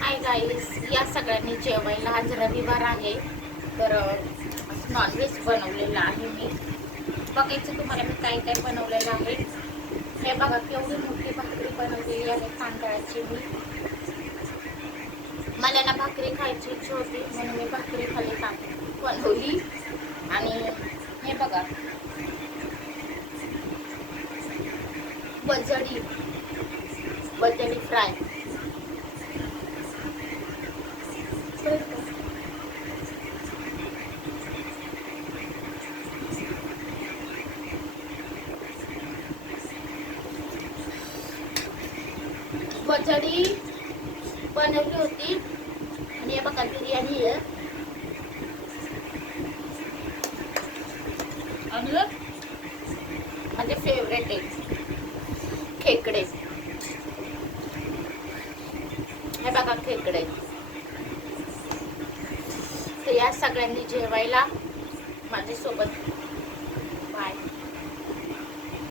Hi guys, या सगळ्यांनी जेवायला. आज रविवार आहे तर नॉनव्हेज बनवलेलं आहे मी. बघायचं तुम्हाला मी काय काय बनवलेलं आहे. हे बघा केवढी मोठी भाकरी बनवलेली आहे तांदळाची. मला ना भाकरी खायची इच्छा होती म्हणून मी भाकरी खाली बनवली. आणि हे बघा बजडी फ्राय. बजडी बनवली होती आणि हे बघा बिर्याणी आहे. आणि माझे फेवरेट आहे खेकडे. हे बघा खेकडे. तर या सगळ्यांनी जेवायला माझ्यासोबत. बाय.